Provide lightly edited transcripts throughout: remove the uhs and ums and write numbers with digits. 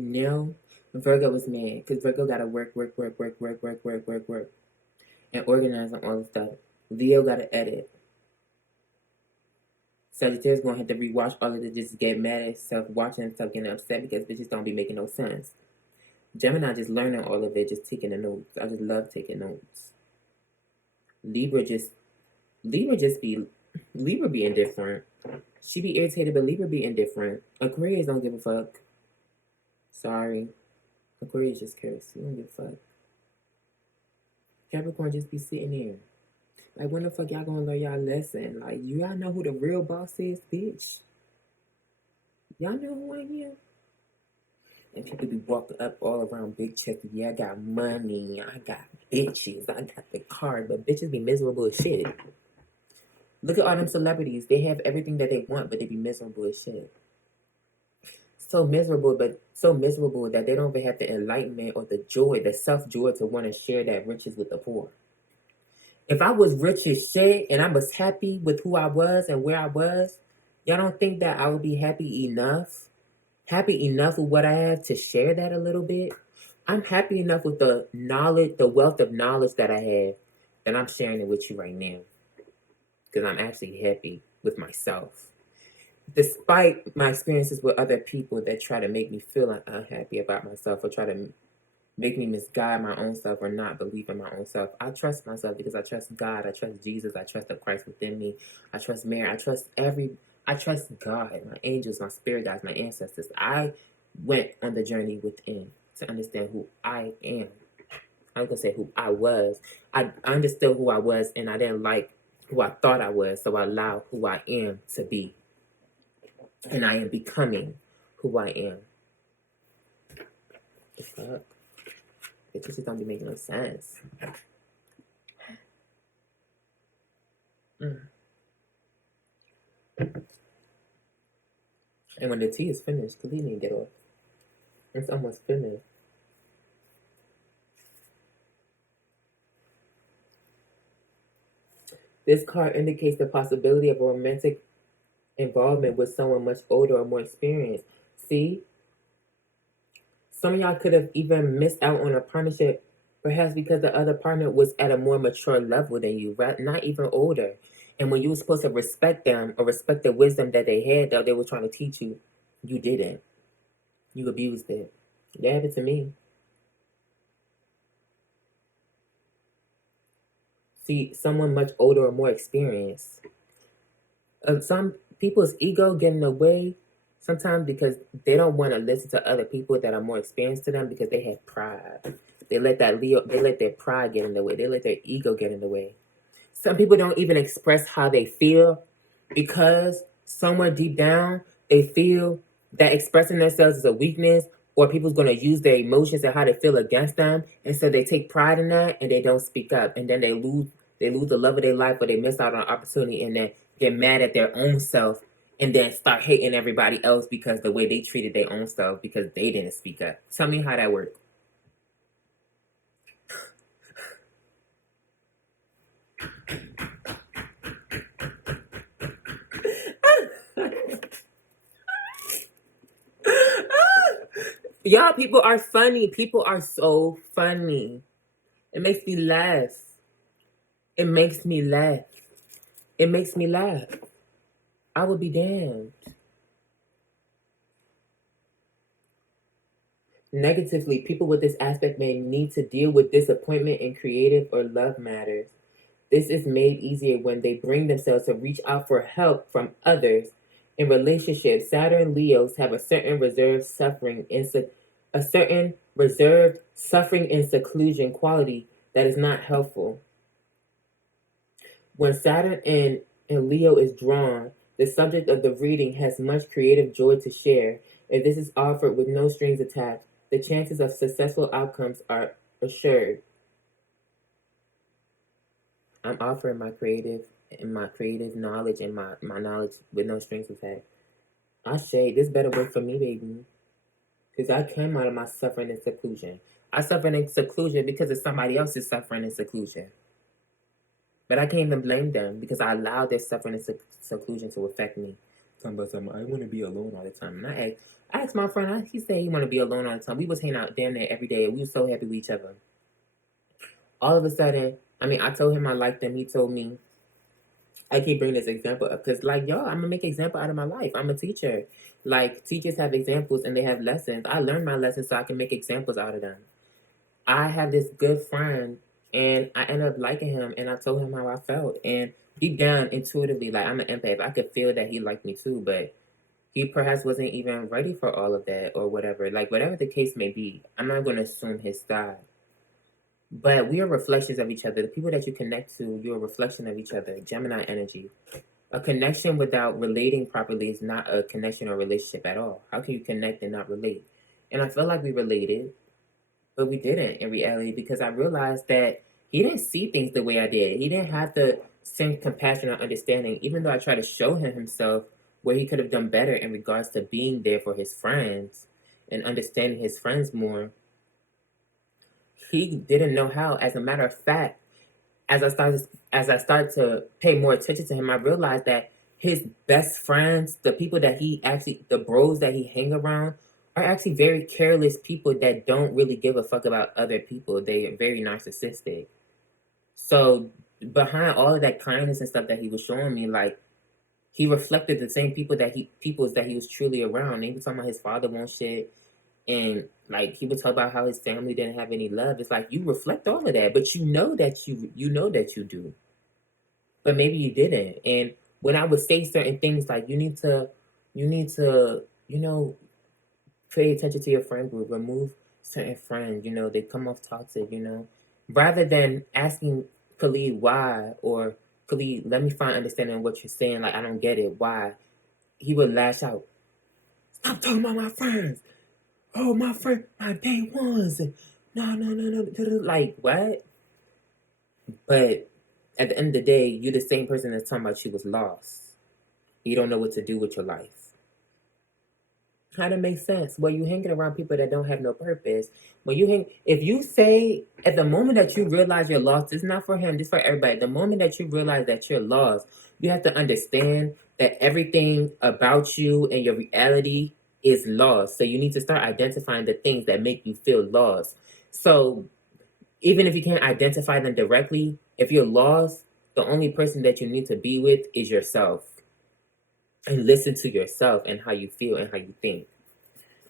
Now, Virgo is mad because Virgo got to work, and organize on all the stuff. Leo got to edit. Sagittarius gonna have to rewatch all of it, just get mad at itself, watching itself, getting upset because bitches don't be making no sense. Gemini just learning all of it, just taking the notes. I just love taking notes. Libra be indifferent. She be irritated, but Libra be indifferent. Aquarius don't give a fuck. Sorry. Aquarius just cares. You don't give a fuck. Capricorn just be sitting there. Like, when the fuck y'all gonna learn y'all lesson? Like, y'all know who the real boss is, bitch? Y'all know who I am? And people be walking up all around big chested. Yeah, I got money. I got bitches. I got the car. But bitches be miserable as shit. Look at all them celebrities. They have everything that they want, but they be miserable as shit. So miserable that they don't even have the enlightenment or the joy, the self-joy to want to share that riches with the poor. If I was rich as shit and I was happy with who I was and where I was, y'all don't think that I would be happy enough with what I have to share that a little bit? I'm happy enough with the knowledge, the wealth of knowledge that I have, that I'm sharing it with you right now. Because I'm actually happy with myself. Despite my experiences with other people that try to make me feel unhappy about myself or try to make me misguide my own self or not believe in my own self, I trust myself because I trust God, I trust Jesus, I trust the Christ within me, I trust Mary, I trust God, my angels, my spirit guides, my ancestors. I went on the journey within to understand who I am. I'm going to say who I was. I understood who I was and I didn't like who I thought I was, so I allowed who I am to be. And I am becoming who I am. The fuck? It just don't be making no sense. And when the tea is finished, because he didn't get off. It's almost finished. This card indicates the possibility of a romantic involvement with someone much older or more experienced. See? Some of y'all could have even missed out on a partnership, perhaps because the other partner was at a more mature level than you, right? Not even older. And when you were supposed to respect them or respect the wisdom that they had, that they were trying to teach you, you didn't. You abused it. That happened to me. See, someone much older or more experienced. Some people's ego get in the way sometimes because they don't want to listen to other people that are more experienced to them because they have pride. They let their pride get in the way. They let their ego get in the way. Some people don't even express how they feel because somewhere deep down they feel that expressing themselves is a weakness or people's going to use their emotions and how they feel against them. And so they take pride in that and they don't speak up. And then they lose the love of their life or they miss out on an opportunity and then get mad at their own self and then start hating everybody else because the way they treated their own self because they didn't speak up. Tell me how that works. Y'all, people are funny. People are so funny. It makes me laugh. It makes me laugh. It makes me laugh. I would be damned. Negatively, people with this aspect may need to deal with disappointment in creative or love matters. This is made easier when they bring themselves to reach out for help from others. In relationships, Saturn Leos have a certain reserved suffering in seclusion quality that is not helpful. When Saturn in Leo is drawn, the subject of the reading has much creative joy to share. If this is offered with no strings attached, the chances of successful outcomes are assured. I'm offering my creative knowledge and my knowledge with no strings attached. I say this better work for me, baby. Because I came out of my suffering and seclusion. I suffered in seclusion because of somebody else's suffering and seclusion. But I can't even blame them because I allowed their suffering and seclusion to affect me. Talking about something, I want to be alone all the time. And I asked my friend, he said he want to be alone all the time. We was hanging out damn near every day. We were so happy with each other. All of a sudden, I told him I liked him. He told me, I keep bringing this example up because, like, y'all, I'm going to make an example out of my life. I'm a teacher. Like, teachers have examples and they have lessons. I learned my lessons so I can make examples out of them. I have this good friend, and I ended up liking him, and I told him how I felt. And deep down, intuitively, like, I'm an empath. I could feel that he liked me too, but he perhaps wasn't even ready for all of that or whatever. Like, whatever the case may be, I'm not going to assume his style. But we are reflections of each other. The people that you connect to, you're a reflection of each other. Gemini energy. A connection without relating properly is not a connection or relationship at all. How can you connect and not relate? And I felt like we related, but we didn't in reality because I realized that he didn't see things the way I did. He didn't have the same compassion or understanding, even though I tried to show him himself where he could have done better in regards to being there for his friends and understanding his friends more. He didn't know how. As a matter of fact, as I started to pay more attention to him, I realized that his best friends, the people that the bros that he hang around, are actually very careless people that don't really give a fuck about other people. They are very narcissistic. So behind all of that kindness and stuff that he was showing me, like, he reflected the same people that he was truly around. And he was talking about his father won't shit. And like he would talk about how his family didn't have any love. It's like you reflect all of that, but you know that you do. But maybe you didn't. And when I would say certain things like you need to, pay attention to your friend group, remove certain friends, they come off toxic, Rather than asking Khalid why or Khalid, let me find understanding of what you're saying, like I don't get it, why, he would lash out. Stop talking about my friends. Oh, my friend, my day ones. No. Like, what? But at the end of the day, you're the same person that's talking about you was lost. You don't know what to do with your life. How to make sense? Well, you hanging around people that don't have no purpose. If you say at the moment that you realize you're lost, it's not for him, it's for everybody. The moment that you realize that you're lost, you have to understand that everything about you and your reality is lost. So you need to start identifying the things that make you feel lost. So even if you can't identify them directly, if you're lost, the only person that you need to be with is yourself. And listen to yourself and how you feel and how you think.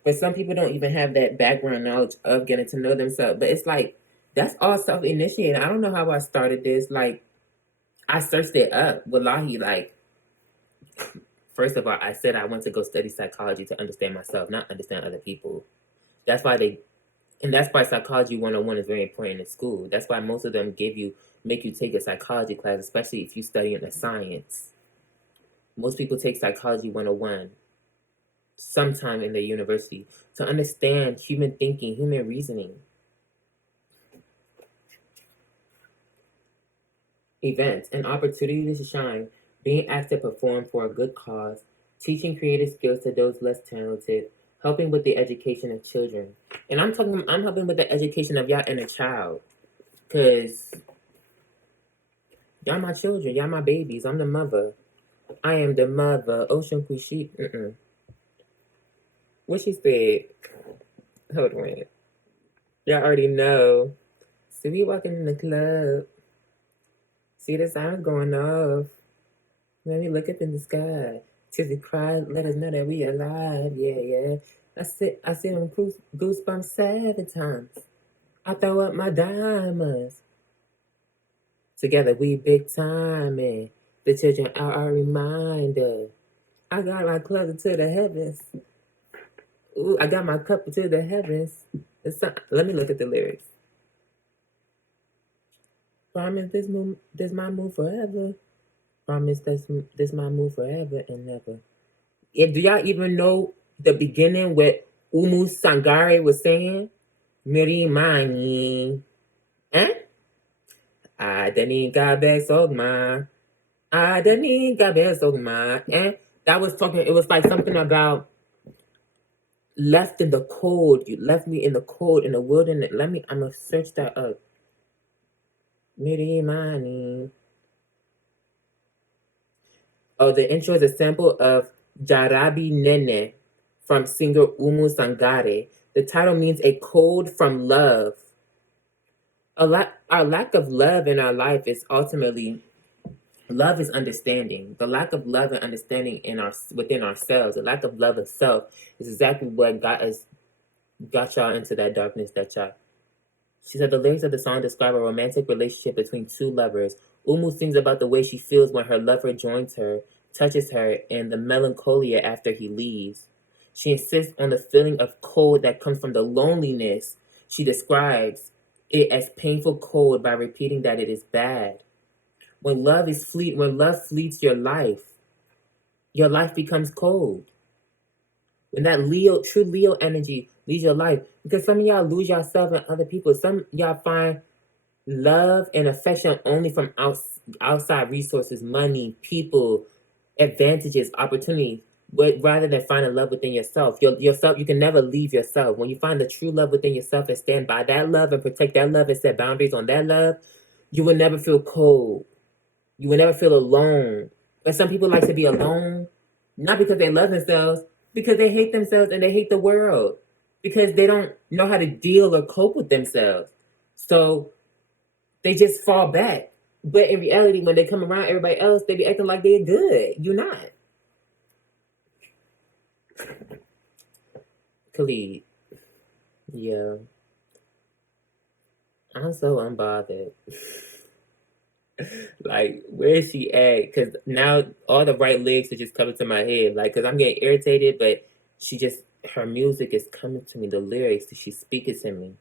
But some people don't even have that background knowledge of getting to know themselves. But it's like, that's all self-initiated. I don't know how I started this. Like, I searched it up. Wallahi, like, first of all, I said I went to go study psychology to understand myself, not understand other people. That's why Psychology 101 is very important in school. That's why most of them make you take a psychology class, especially if you study in the science. Most people take Psychology 101 sometime in their university to understand human thinking, human reasoning. Events, an opportunity to shine, being asked to perform for a good cause, teaching creative skills to those less talented, helping with the education of children. And I'm helping with the education of y'all inner child. Because y'all my children, y'all my babies, I'm the mother. I am the mother. Ocean Kushi. What she said? Hold on. Y'all already know. See me walking in the club. See the signs going off. Let me look up in the sky. Till the cry, let us know that we alive. Yeah. I sit on goosebumps 7 times. I throw up my diamonds. Together we big time, and the children are our reminder. I got my club to the heavens. Ooh, I got my cup to the heavens. Let me look at the lyrics. Promise this my move forever. Promise this my move forever and never. Yeah, do y'all even know the beginning what Umu Sangare was saying? Miri mani. Eh? Adani sogma. Adani sogma. Eh? That was talking, it was like something about left in the cold. You left me in the cold, in the wilderness. I'm going to search that up. Miri mani. Oh, the intro is a sample of Jarabi Nene from singer Umu Sangare. The title means a code from love. Our lack of love in our life is ultimately love is understanding. The lack of love and understanding within ourselves, the lack of love of self, is exactly what got y'all into that darkness that y'all. She said the lyrics of the song describe a romantic relationship between two lovers. Umu sings about the way she feels when her lover joins her, touches her, and the melancholia after he leaves. She insists on the feeling of cold that comes from the loneliness. She describes it as painful cold by repeating that it is bad. When love fleets your life becomes cold. When that true Leo energy leaves your life, because some of y'all lose yourself and other people. Some y'all find love and affection only from outside resources, money, people, advantages, opportunities, rather than finding love within yourself. Yourself, you can never leave yourself. When you find the true love within yourself and stand by that love and protect that love and set boundaries on that love, you will never feel cold. You will never feel alone. But some people like to be alone, not because they love themselves, because they hate themselves and they hate the world. Because they don't know how to deal or cope with themselves. So they just fall back. But in reality, when they come around everybody else, they be acting like they're good. You're not. Khalid. Yeah. I'm so unbothered. Like, where is she at? Because now all the right lyrics are just coming to my head. Like, because I'm getting irritated, but her music is coming to me. The lyrics, she's speaking to me.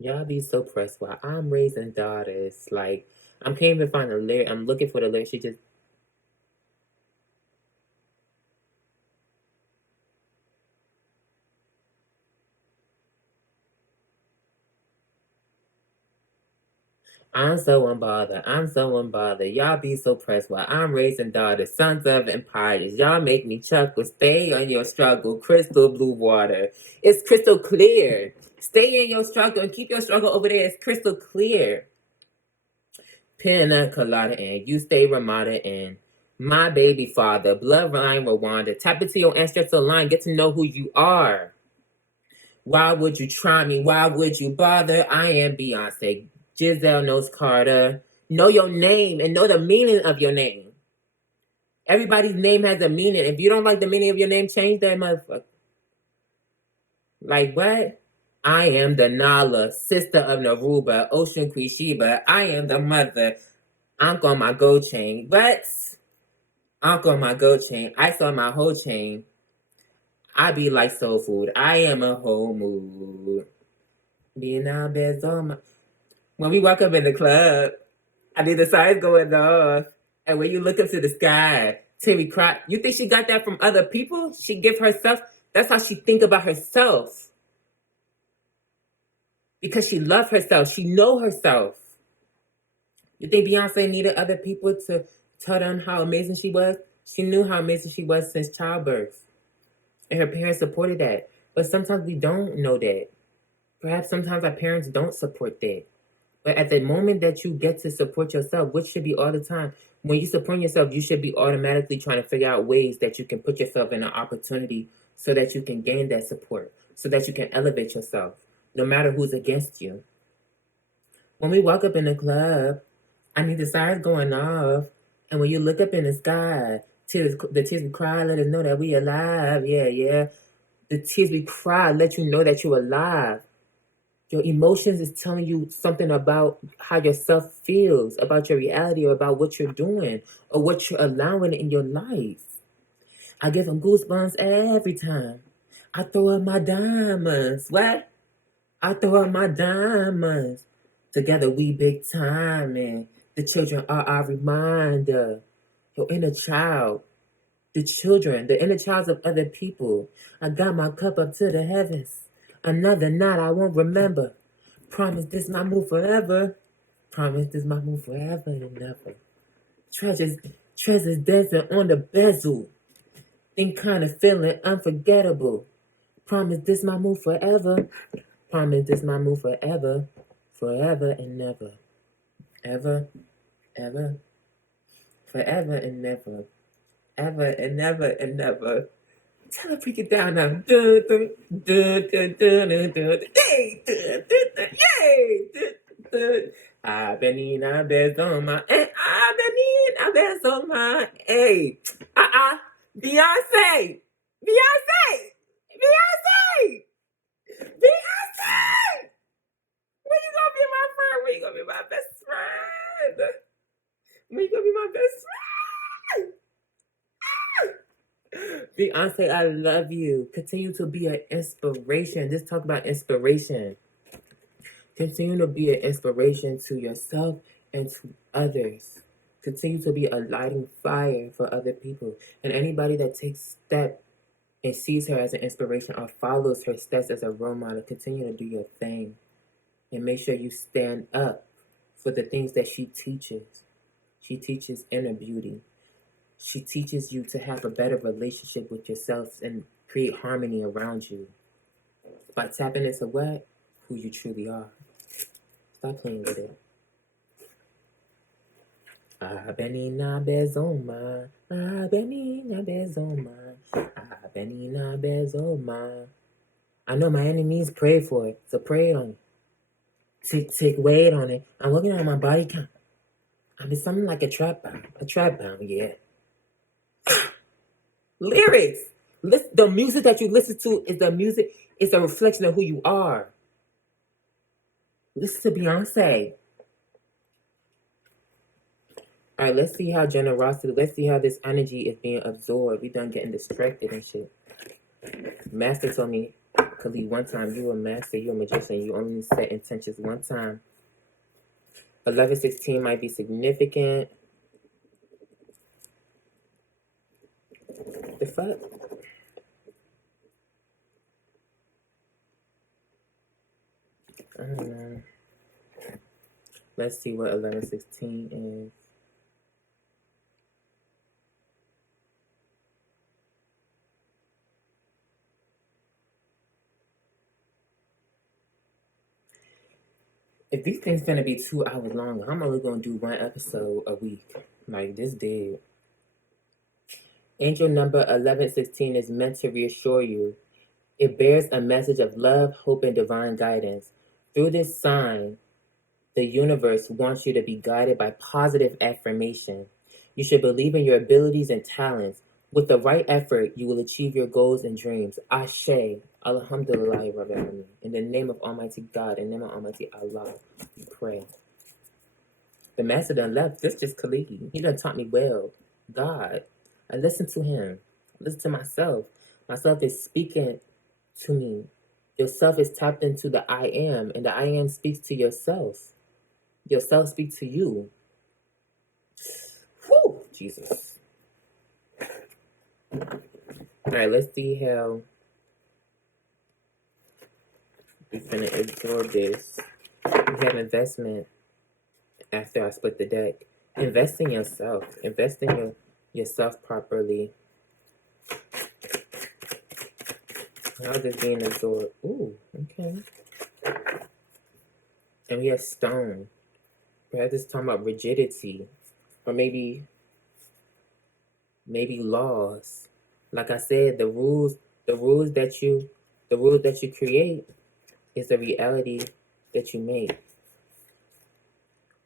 Y'all be so pressed while I'm raising daughters. Like, I can't even find a lyric. I'm looking for the lyric. She just... I'm so unbothered. Y'all be so pressed while I'm raising daughters, sons of empires. Y'all make me chuckle. Stay on your struggle. Crystal blue water. It's crystal clear. Stay in your struggle and keep your struggle over there. It's crystal clear. Pina colada and you stay Ramada in. My baby father, bloodline Rwanda. Tap into your ancestral line. Get to know who you are. Why would you try me? Why would you bother? I am Beyonce. Giselle knows Carter. Know your name and know the meaning of your name. Everybody's name has a meaning. If you don't like the meaning of your name, change that motherfucker. Like what? I am the Nala, sister of Naruba, Ocean Queen Sheba. I am the mother. Ankh on my gold chain. What? Ankh on my gold chain. Ice on my whole chain. I be like soul food. I am a whole mood. Being out beds on my... When we walk up in the club, I mean, the signs going off. And when you look up to the sky, Terry cry. You think she got that from other people? She give herself. That's how she think about herself. Because she love herself. She know herself. You think Beyonce needed other people to tell them how amazing she was? She knew how amazing she was since childbirth. And her parents supported that. But sometimes we don't know that. Perhaps sometimes our parents don't support that. But at the moment that you get to support yourself, which should be all the time, when you support yourself, you should be automatically trying to figure out ways that you can put yourself in an opportunity so that you can gain that support, so that you can elevate yourself, no matter who's against you. When we walk up in the club, I mean, the sirens going off, and when you look up in the sky, the tears we cry let us know that we alive, yeah. The tears we cry let you know that you're alive. Your emotions is telling you something about how yourself feels, about your reality, or about what you're doing, or what you're allowing in your life. I get them goosebumps every time. I throw up my diamonds. What? I throw up my diamonds. Together we big time, and the children are our reminder. Your inner child. The children, the inner childs of other people. I got my cup up to the heavens. Another night I won't remember. Promise this my move forever. Promise this my move forever and ever. Treasures dancing on the bezel. Think kind of feeling unforgettable. Promise this my move forever. Promise this my move forever. forever and never, ever, ever, forever and never, ever and never and never. Tell her break it down now. Yay! Abenina Bezoma, Abenina Bezoma, hey, Beyonce, Beyonce, Beyonce, Beyonce. When you gonna be my friend? When you gonna be my best friend? When you gonna be my best friend? Beyonce, I love you. Continue to be an inspiration. Just talk about inspiration. Continue to be an inspiration to yourself and to others. Continue to be a lighting fire for other people. And anybody that takes steps and sees her as an inspiration or follows her steps as a role model, continue to do your thing. And make sure you stand up for the things that she teaches. She teaches inner beauty. She teaches you to have a better relationship with yourself and create harmony around you. By tapping into what? Who you truly are. Stop playing with it. Benina Bezoma. Benina Bezoma. Benina Bezoma. I know my enemies pray for it, so pray on it. Take weight on it. I'm looking at my body count. I mean, something like a trap bound, yeah. Lyrics. The music that you listen to is the music. It's a reflection of who you are. Listen to Beyonce. All right, let's see how let's see how this energy is being absorbed. We done getting distracted and shit. Master told me, Khalid, one time, you a master, you a magician, you only set intentions one time. 11:16 might be significant. The fuck? I don't know. Let's see what 11:16 is. If these things gonna be 2 hours long, I'm only gonna do one episode a week. Like this did. Angel number 1116 is meant to reassure you. It bears a message of love, hope, and divine guidance. Through this sign, the universe wants you to be guided by positive affirmation. You should believe in your abilities and talents. With the right effort, you will achieve your goals and dreams. Ashe. Alhamdulillah, Rabbi Alamin. In the name of Almighty God, in the name of Almighty Allah, we pray. The master done left. This just Khalid. He done taught me well. God. I listen to him. I listen to myself. Myself is speaking to me. Yourself is tapped into the I am, and the I am speaks to yourself. Yourself speaks to you. Whew, Jesus. All right, let's see how we're going to absorb this. We have investment after I split the deck. Invest in yourself. Invest in yourself properly. How's this being absorbed? Ooh, okay. And we have stone. Perhaps it's talking about rigidity. Or maybe laws. Like I said, the rules that you create is the reality that you make.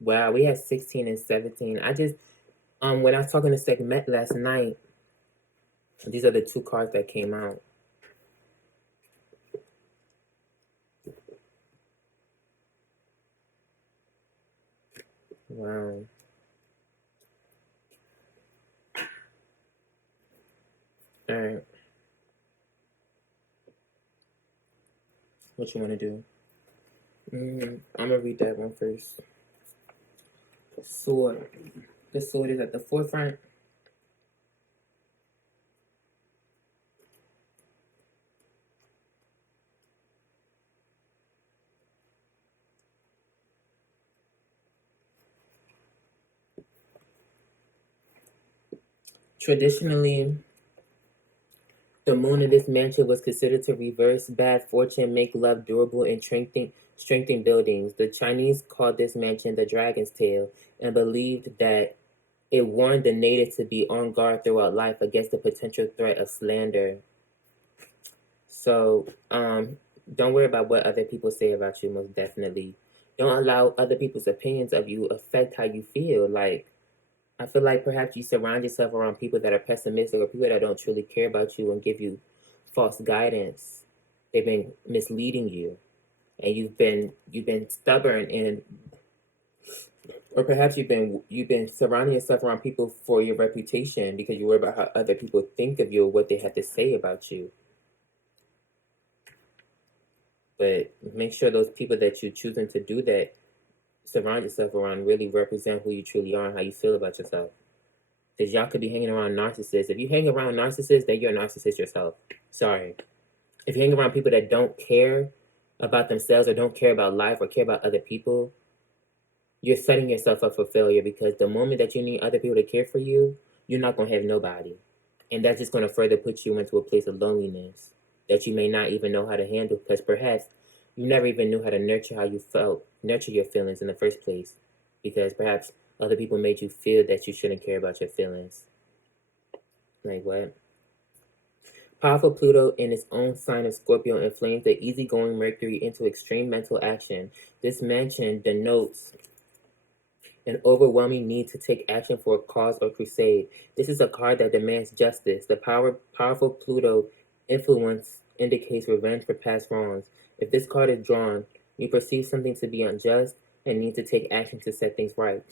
Wow, we have 16 and 17. I just when I was talking to Segment last night, these are the two cards that came out. Wow. All right. What you want to do? I'm going to read that one first. Sword. The sword is at the forefront. Traditionally, The moon in this mansion was considered to reverse bad fortune, make love durable, and strengthen buildings. The Chinese called this mansion the Dragon's Tail and believed that it warned the native to be on guard throughout life against the potential threat of slander. So, don't worry about what other people say about you, most definitely. Don't allow other people's opinions of you affect how you feel. Like, I feel like perhaps you surround yourself around people that are pessimistic or people that don't truly care about you and give you false guidance. They've been misleading you, and you've been stubborn, and or perhaps you've been surrounding yourself around people for your reputation because you worry about how other people think of you or what they have to say about you. But make sure those people that you're choosing to do that, surround yourself around, really represent who you truly are and how you feel about yourself. Because y'all could be hanging around narcissists. If you hang around narcissists, then you're a narcissist yourself. Sorry. If you hang around people that don't care about themselves or don't care about life or care about other people, you're setting yourself up for failure, because the moment that you need other people to care for you, you're not going to have nobody. And that's just going to further put you into a place of loneliness that you may not even know how to handle, because perhaps you never even knew how to nurture your feelings in the first place, because perhaps other people made you feel that you shouldn't care about your feelings. Like what? Powerful Pluto in its own sign of Scorpio inflames the easygoing Mercury into extreme mental action. This mansion denotes an overwhelming need to take action for a cause or crusade. This is a card that demands justice. The powerful Pluto influence indicates revenge for past wrongs. If this card is drawn, you perceive something to be unjust and need to take action to set things right.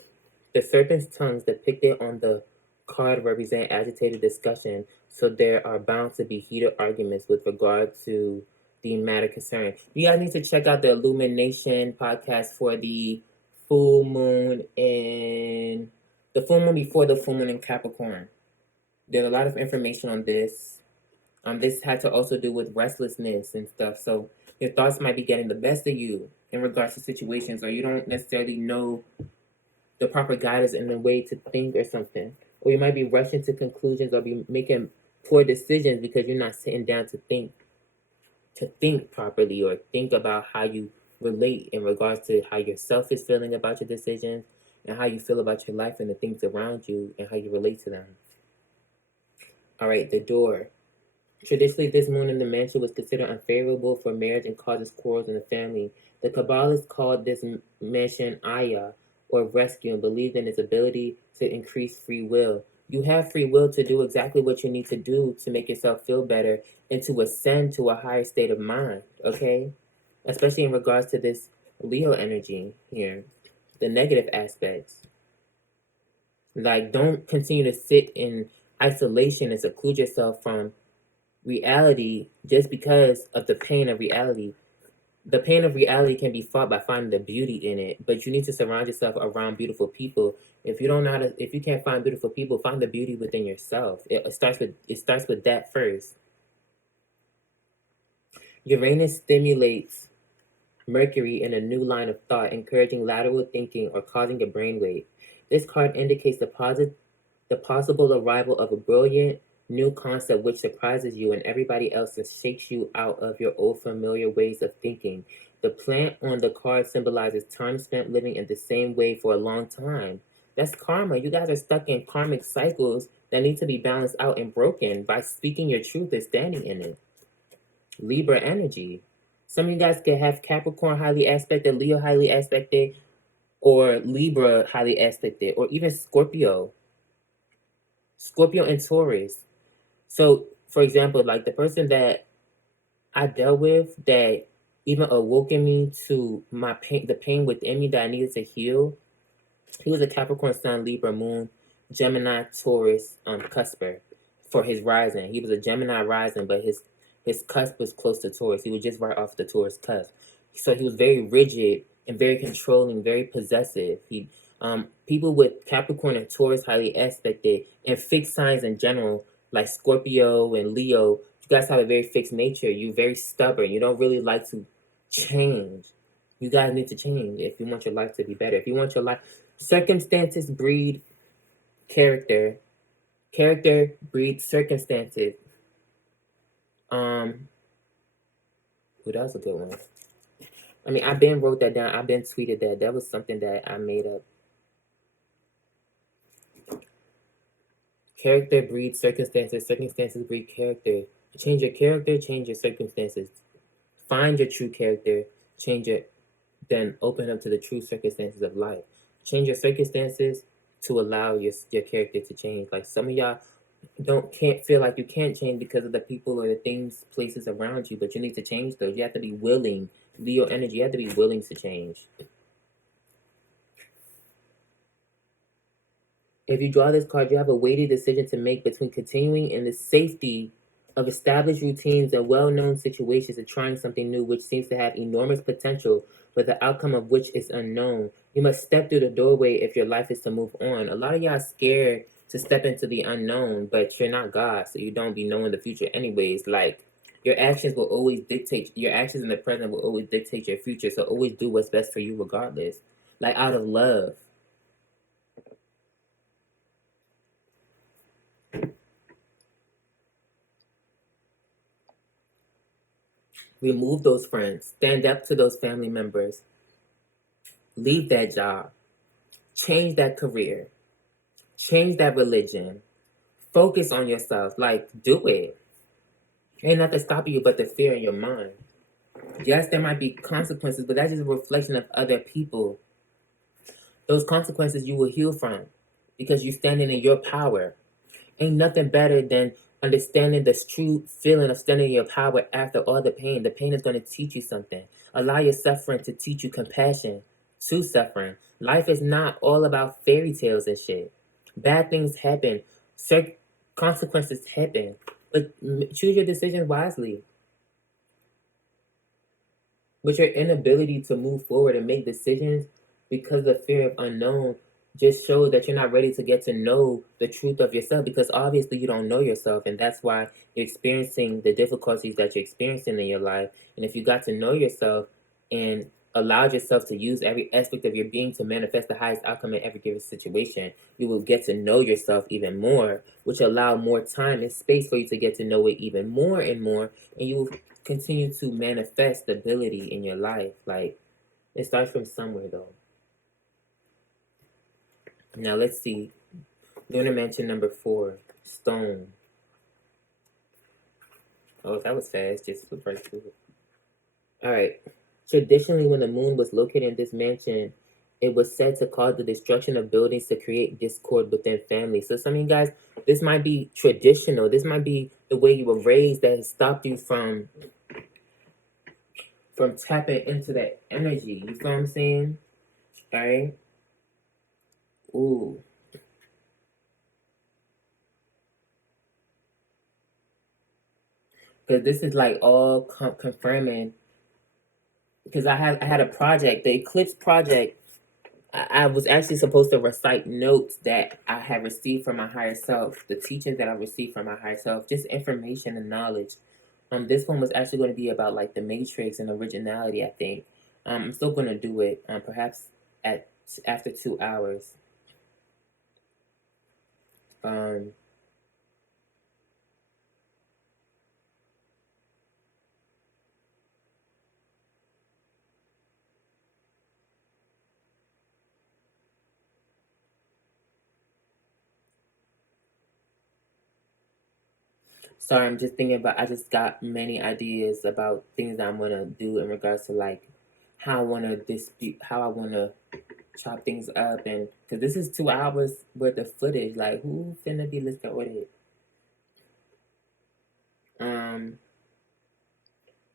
The serpent's tongues depicted on the card represent agitated discussion, so there are bound to be heated arguments with regard to the matter concerned. You guys need to check out the Illumination podcast for the full moon before the full moon in Capricorn. There's a lot of information on this. This had to also do with restlessness and stuff. So your thoughts might be getting the best of you in regards to situations, or you don't necessarily know the proper guidance and the way to think or something. Or you might be rushing to conclusions or be making poor decisions because you're not sitting down to think properly, or think about how you relate in regards to how yourself is feeling about your decisions and how you feel about your life and the things around you and how you relate to them. All right, the door. Traditionally, this moon in the mansion was considered unfavorable for marriage and causes quarrels in the family. The Kabbalists called this mansion Aya, or rescue, and believed in its ability to increase free will. You have free will to do exactly what you need to do to make yourself feel better and to ascend to a higher state of mind, okay? Especially in regards to this Leo energy here, the negative aspects. Like, don't continue to sit in isolation and seclude yourself from reality just because of the pain of reality. The pain of reality can be fought by finding the beauty in it, but you need to surround yourself around beautiful people. If you can't find beautiful people, find the beauty within yourself. It starts with that first. Uranus stimulates Mercury in a new line of thought, encouraging lateral thinking or causing a brainwave. This card indicates the possible arrival of a brilliant new concept which surprises you and everybody else and shakes you out of your old familiar ways of thinking. The plant on the card symbolizes time spent living in the same way for a long time. That's karma. You guys are stuck in karmic cycles that need to be balanced out and broken by speaking your truth and standing in it. Libra energy. Some of you guys could have Capricorn highly aspected, Leo highly aspected, or Libra highly aspected, or even Scorpio and Taurus. So, for example, like the person that I dealt with that even awoken me to my pain, the pain within me that I needed to heal, he was a Capricorn Sun, Libra Moon, Gemini, Taurus, cusper for his rising. He was a Gemini rising, but his cusp was close to Taurus. He was just right off the Taurus cusp. So he was very rigid and very controlling, very possessive. People with Capricorn and Taurus highly aspected, and fixed signs in general, like Scorpio and Leo, you guys have a very fixed nature. You're very stubborn. You don't really like to change. You guys need to change if you want your life to be better. If you want your life, circumstances breed character. Character breeds circumstances. Well, that was a good one. I mean, I've been wrote that down. I've been tweeted that. That was something that I made up. Character breeds circumstances. Circumstances breed character. Change your character, change your circumstances. Find your true character, change it, then open up to the true circumstances of life. Change your circumstances to allow your character to change. Like some of y'all can't feel like you can't change because of the people or the things, places around you, but you need to change those. You have to be willing. Leo energy, you have to be willing to change. If you draw this card, you have a weighty decision to make between continuing in the safety of established routines and well-known situations and trying something new, which seems to have enormous potential, but the outcome of which is unknown. You must step through the doorway if your life is to move on. A lot of y'all scared to step into the unknown, but you're not God, so you don't be knowing the future anyways. Like, your actions will always dictate, your actions in the present will always dictate your future, so always do what's best for you regardless. Like, out of love. Remove those friends. Stand up to those family members. Leave that job. Change that career. Change that religion. Focus on yourself. Like, do it. Ain't nothing stopping you but the fear in your mind. Yes, there might be consequences, but that's just a reflection of other people. Those consequences you will heal from because you're standing in your power. Ain't nothing better than understanding the true feeling of standing in your power after all the pain. The pain is going to teach you something. Allow your suffering to teach you compassion to suffering. Life is not all about fairy tales and shit. Bad things happen. Consequences happen. But choose your decisions wisely. But your inability to move forward and make decisions because of the fear of unknown just shows that you're not ready to get to know the truth of yourself, because obviously you don't know yourself, and that's why you're experiencing the difficulties that you're experiencing in your life. And if you got to know yourself and allowed yourself to use every aspect of your being to manifest the highest outcome in every given situation, you will get to know yourself even more, which allow more time and space for you to get to know it even more and more, and you will continue to manifest stability in your life. Like, it starts from somewhere though. Now let's see. Lunar Mansion number 4, Stone. Oh, that was fast. Just look right through it. Alright. Traditionally, when the moon was located in this mansion, it was said to cause the destruction of buildings to create discord within families. So some of you guys, this might be traditional. This might be the way you were raised that has stopped you from tapping into that energy. You feel what I'm saying? Alright? Ooh. Because this is like all confirming. Because I had a project, the Eclipse project. I was actually supposed to recite notes that I had received from my higher self, the teachings that I received from my higher self, just information and knowledge. This one was actually going to be about like the Matrix and originality, I think. I'm still going to do it, perhaps after 2 hours. Sorry, I'm just thinking about, I just got many ideas about things that I'm going to do in regards to like how I want to dispute, how I want to chop things up. And because this is 2 hours worth of footage, like who finna be listening with it?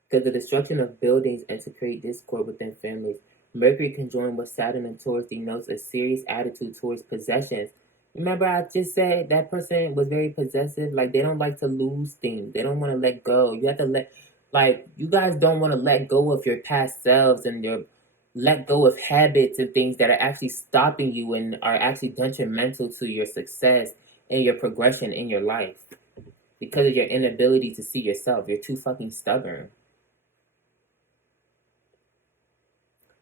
Because the destruction of buildings and to create discord within families. Mercury conjoined with Saturn and Taurus denotes a serious attitude towards possessions. Remember, I just said that person was very possessive. Like, they don't like to lose things. They don't want to let go. You have to you guys don't want to let go of your past selves and let go of habits and things that are actually stopping you and are actually detrimental to your success and your progression in your life. Because of your inability to see yourself. You're too fucking stubborn.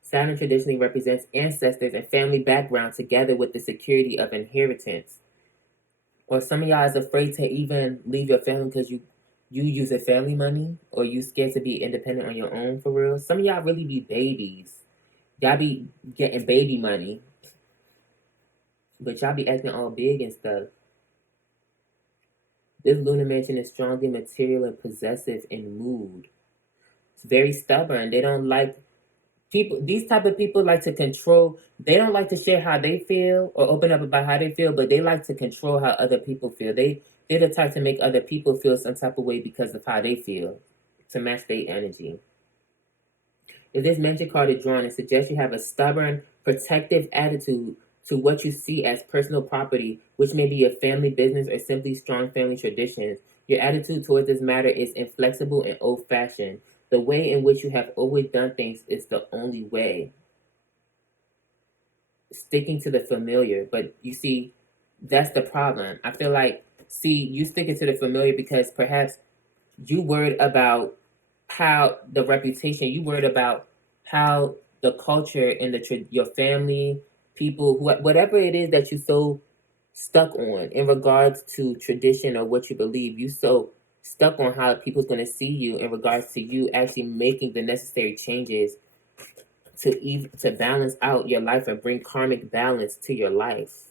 Saturn traditionally represents ancestors and family background together with the security of inheritance. Or some of y'all is afraid to even leave your family because you using family money, or you scared to be independent on your own for real. Some of y'all really be babies. Y'all be getting baby money, but y'all be acting all big and stuff. This lunar mansion is strongly material and possessive in mood. It's very stubborn. They don't like people. These type of people like to control. They don't like to share how they feel or open up about how they feel, but they like to control how other people feel. They're the type to make other people feel some type of way because of how they feel, to match their energy. If this magic card is drawn, it suggests you have a stubborn, protective attitude to what you see as personal property, which may be a family business or simply strong family traditions. Your attitude towards this matter is inflexible and old-fashioned. The way in which you have always done things is the only way. Sticking to the familiar. But you see, that's the problem. I feel like, you sticking to the familiar because perhaps you worried about how the reputation, you worried about how the culture and your family, people, whatever it is that you so stuck on in regards to tradition or what you believe, you so stuck on how people's going to see you in regards to you actually making the necessary changes to balance out your life and bring karmic balance to your life.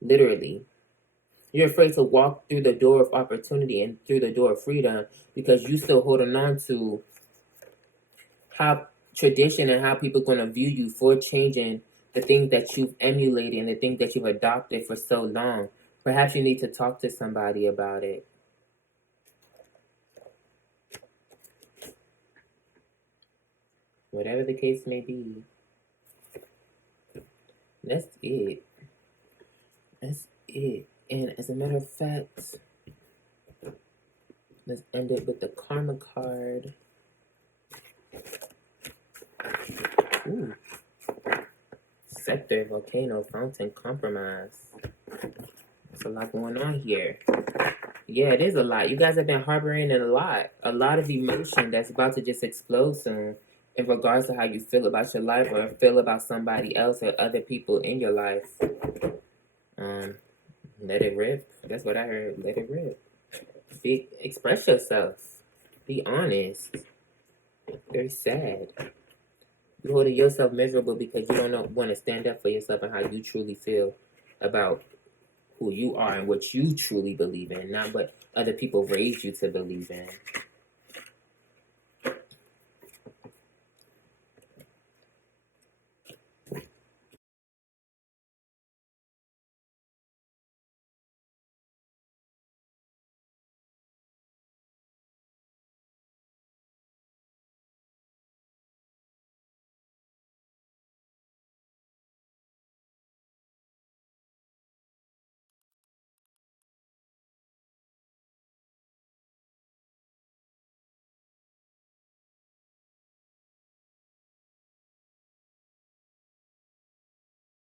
Literally. You're afraid to walk through the door of opportunity and through the door of freedom because you still holding on to how tradition and how people are going to view you for changing the things that you've emulated and the things that you've adopted for so long. Perhaps you need to talk to somebody about it. Whatever the case may be. That's it. That's it. And as a matter of fact, let's end it with the karma card. Ooh. Sector, volcano, fountain, compromise. There's a lot going on here. Yeah, it is a lot. You guys have been harboring in a lot of emotion that's about to just explode soon in regards to how you feel about your life or feel about somebody else or other people in your life. Let it rip. That's what I heard. Let it rip. Express yourself. Be honest. Very sad. You're holding yourself miserable because you don't want to stand up for yourself and how you truly feel about who you are and what you truly believe in, not what other people raised you to believe in.